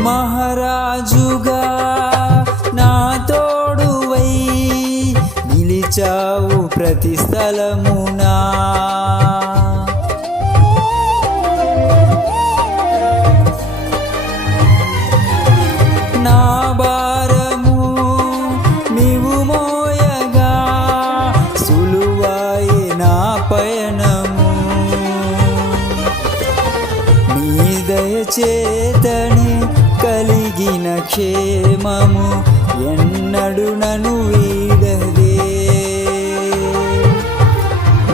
మహారాజుగా నా తోడువై నిలిచావు ప్రతి స్థలమునా. నా భారము నీవు మోయగా సులువాయే నా పయనము. నీ దయచేతనే కలిగిన క్షేమము ఎన్నడు నన్ను వీడదే.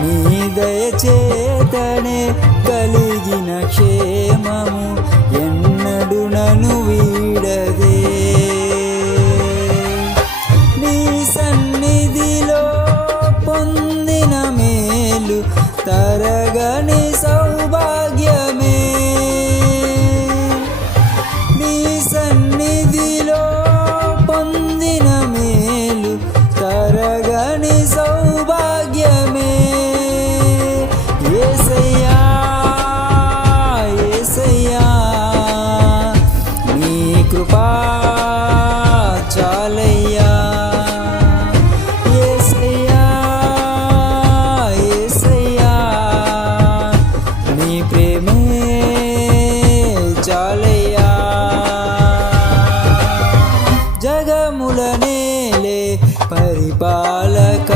నీ దయచేతనే కలిగిన క్షేమము ఎన్నడు నన్ను వీడదే. నీ సన్నిధిలో పొందిన మేలు తరగని సౌభాగ్యమే. నీ సన్నిధిలో పొందిన మేలు తరగని సౌభాగ్యమే. యేసయ్యా యేసయ్యా నీ కృపా చాలయ్యా. యేసయ్యా యేసయ్యా నీ ప్రేమే చాలయ్యా. జగముల నేలే పరిపాలక